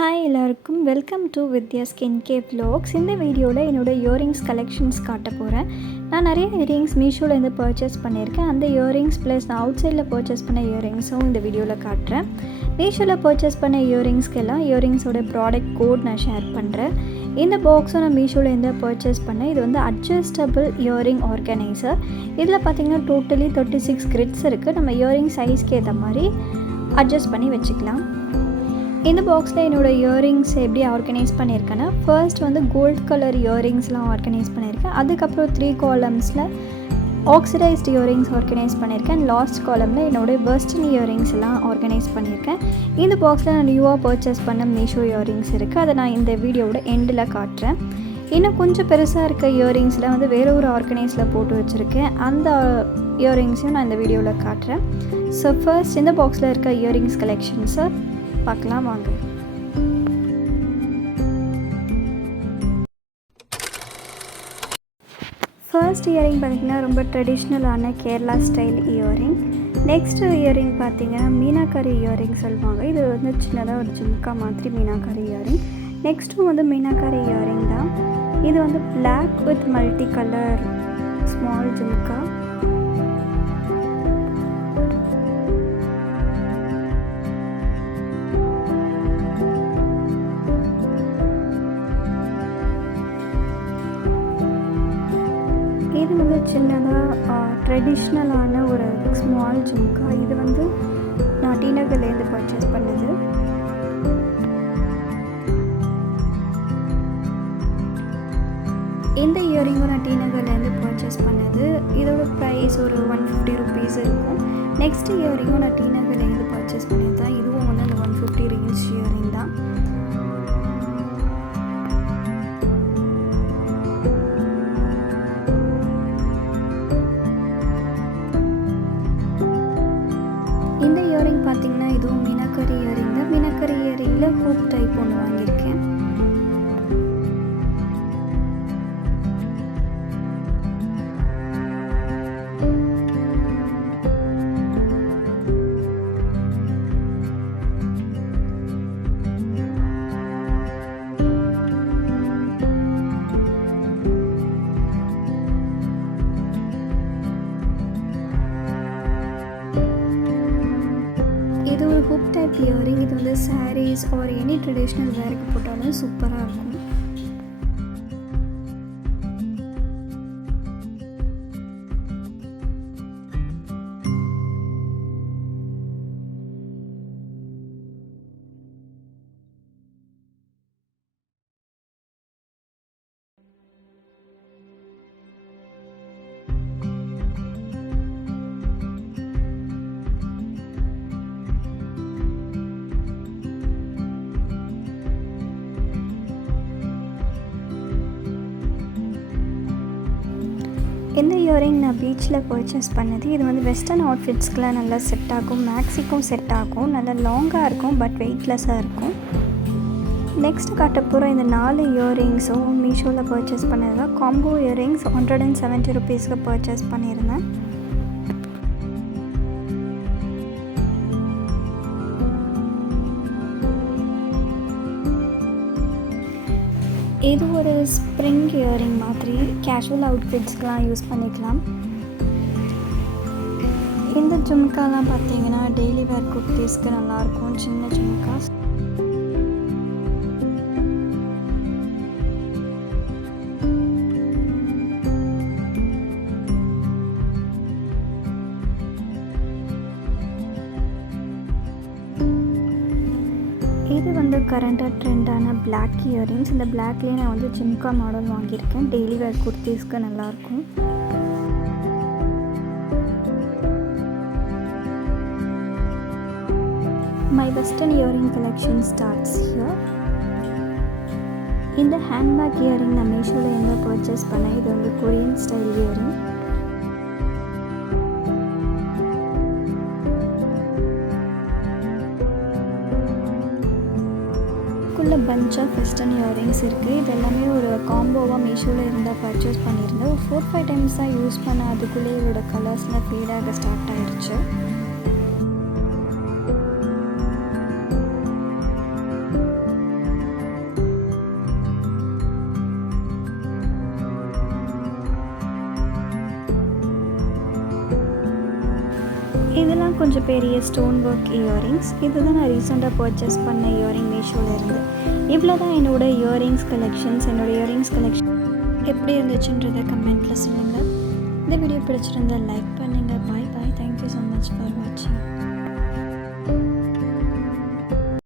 Hi எல்லாருக்கும் welcome to Vidya skin care vlogs. இந்த வீடியோவில் என்னோடய இயரிங்ஸ் கலெக்ஷன்ஸ் காட்ட போகிறேன். நான் நிறைய இயரிங்ஸ் மீஷோலேருந்து பர்ச்சேஸ் பண்ணியிருக்கேன். அந்த இயரிங்ஸ் ப்ளஸ் நான் அவுட் சைடில் பர்ச்சேஸ் பண்ண இயரிங்ஸும் இந்த வீடியோவில் காட்டுறேன். மீஷோவில் பர்ச்சேஸ் பண்ண இயரிங்ஸ்க்கெல்லாம் இயரிங்ஸோட ப்ராடக்ட் கோட் நான் ஷேர் பண்ணுறேன். இந்த பாக்ஸும் நான் மீஷோலேருந்து பர்ச்சேஸ் பண்ணேன். இது வந்து அட்ஜஸ்டபிள் இயரிங் ஆர்கனைசர். இதில் பார்த்திங்கன்னா டோட்டலி 36 கிரிட்ஸ் இருக்குது. நம்ம இயரிங் சைஸ்க்கு ஏற்ற மாதிரி அட்ஜஸ்ட் பண்ணி வச்சுக்கலாம். இந்த பாக்ஸில் என்னோடய இயரிங்ஸ் எப்படி ஆர்கனைஸ் பண்ணியிருக்கேன்னா, ஃபர்ஸ்ட் வந்து கோல்ட் கலர் இயரிங்ஸ்லாம் ஆர்கனைஸ் பண்ணியிருக்கேன். அதுக்கப்புறம் 3 காலம்ஸில் ஆக்சிடைஸ்ட் இயரிங்ஸ் ஆர்கனைஸ் பண்ணியிருக்கேன். லாஸ்ட் காலமில் என்னோடய வெஸ்டர்ன் இயரிங்ஸ் எல்லாம் ஆர்கனைஸ் பண்ணியிருக்கேன். இந்த பாக்ஸில் நான் நியூவாக பர்ச்சேஸ் பண்ண மீஷோ இயரிங்ஸ் இருக்குது. அதை நான் இந்த வீடியோவோட எண்டில் காட்டுறேன். இன்னும் கொஞ்சம் பெருசாக இருக்க இயரிங்ஸில் வந்து வேறு ஒரு ஆர்கனைஸில் போட்டு வச்சுருக்கேன். அந்த இயரிங்ஸையும் நான் இந்த வீடியோவில் காட்டுறேன். ஸோ ஃபர்ஸ்ட் இந்த பாக்ஸில் இருக்க இயரிங்ஸ் கலெக்ஷன்ஸை பார்க்கலாம் வாங்க. ஃபர்ஸ்ட் இயரிங் பார்த்திங்கன்னா ரொம்ப ட்ரெடிஷ்னலான Kerala style earring. Next earring பார்த்திங்கன்னா மீனாக்கரி இயரிங் சொல்லுவாங்க. இது வந்து சின்னதாக ஒரு ஜிம்கா மாதிரி மீனாக்கரி இயரிங். நெக்ஸ்ட்டும் வந்து மீனாக்கரி இயரிங் தான். இது வந்து black with multi colour small jhumka. இது வந்து சின்னதாக ட்ரெடிஷ்னலான ஒரு ஸ்மால் ஜும்கா. இது வந்து நான் டி நகர்லேருந்து பர்ச்சேஸ் பண்ணது. இந்த இயரிங்கும் நான் டி நகர்லேருந்து பர்ச்சேஸ் பண்ணது. இதோட ப்ரைஸ் ஒரு 150 ருபீஸ் இருக்கும். நெக்ஸ்ட் இயரிங்கும் நான் டி நகர்லேருந்து பர்ச்சேஸ் பண்ணியிருந்தேன். இதுவும் வந்து அந்த 150 ரேஞ்ச் இயரிங் தான். இந்த இயரிங் பார்த்திங்கன்னா இதுவும் மீனாக்கரி இயரிங் தான். மீனாக்கரி இயரிங்கில் ஹூப் டைப் ஒன்று வாங்கியிருக்கேன். இது ஒரு ஹூப் டைப் இயரிங். இது வந்து சாரீஸ் ஆர் எனி ட்ரெடிஷ்னல் வேருக்கு போட்டாலும் சூப்பராக இருக்கும். இந்த இயரிங் நான் பீச்சில் பர்ச்சேஸ் பண்ணது. இது வந்து வெஸ்டர்ன் அவுட்ஃபிட்ஸ்க்கெலாம் நல்லா செட் ஆகும். மேக்ஸிக்கும் செட் ஆகும். நல்லா லாங்காக இருக்கும், பட் வெயிட்லெஸ்ஸாக இருக்கும். நெக்ஸ்ட் காட்ட போகிற இந்த 4 இயரிங்ஸும் மீஷோவில் பர்ச்சேஸ் பண்ணது தான். காம்போ இயரிங்ஸ் 170 ருபீஸ்க்கு பர்ச்சேஸ் பண்ணியிருந்தேன். இது ஒரு ஸ்ப்ரிங் இயரிங் மாதிரி கேஷுவல் அவுட்ஃபிட்ஸ்க்கெலாம் யூஸ் பண்ணிக்கலாம். இந்த ஜும்காலாம் பார்த்தீங்கன்னா டெய்லி வேர் குர்த்திஸ்க்கு நல்லாயிருக்கும். சின்ன ஜும்காஸ். இது வந்து கரண்டாக ட்ரெண்டான பிளாக் இயரிங்ஸ். இந்த பிளாக்லேயே நான் வந்து ஜிம்கா மாடல் வாங்கியிருக்கேன். டெய்லி வேர் குர்த்திஸ்க்கு நல்லாயிருக்கும். My western earring collection starts here. இந்த ஹேண்ட்பேக் இயரிங் நான் மீஷோவில் எங்கே பர்ச்சேஸ் பண்ணேன். இது வந்து Korean style earring. Bunch of western earrings இருக்குது. இது எல்லாமே ஒரு காம்போவாக மீஷோவில் இருந்தால் பர்ச்சேஸ் பண்ணியிருந்தேன். ஒரு 4-5 டைம்ஸ் தான் யூஸ் பண்ண, அதுக்குள்ளே இதோட கலர்ஸ்லாம் ஃபேடாக ஸ்டார்ட் ஆகிடுச்சு. இதெல்லாம் கொஞ்சம் பெரிய ஸ்டோன் ஒர்க் இயரிங்ஸ். இதுதான் நான் ரீசெண்டாக பர்ச்சேஸ் பண்ண இயரிங் மீஷோவில் இருந்து. இவ்வளோ தான் என்னோடய இயரிங்ஸ் கலெக்ஷன்ஸ். என்னோடய இயரிங்ஸ் கலெக்ஷன் எப்படி இருந்துச்சுன்றதை கமெண்ட்டில் சொல்லுங்கள். இந்த வீடியோ பிடிச்சிருந்தால் லைக் பண்ணுங்கள். பாய் பாய். தேங்க்யூ ஸோ மச் ஃபார் வாட்சிங்.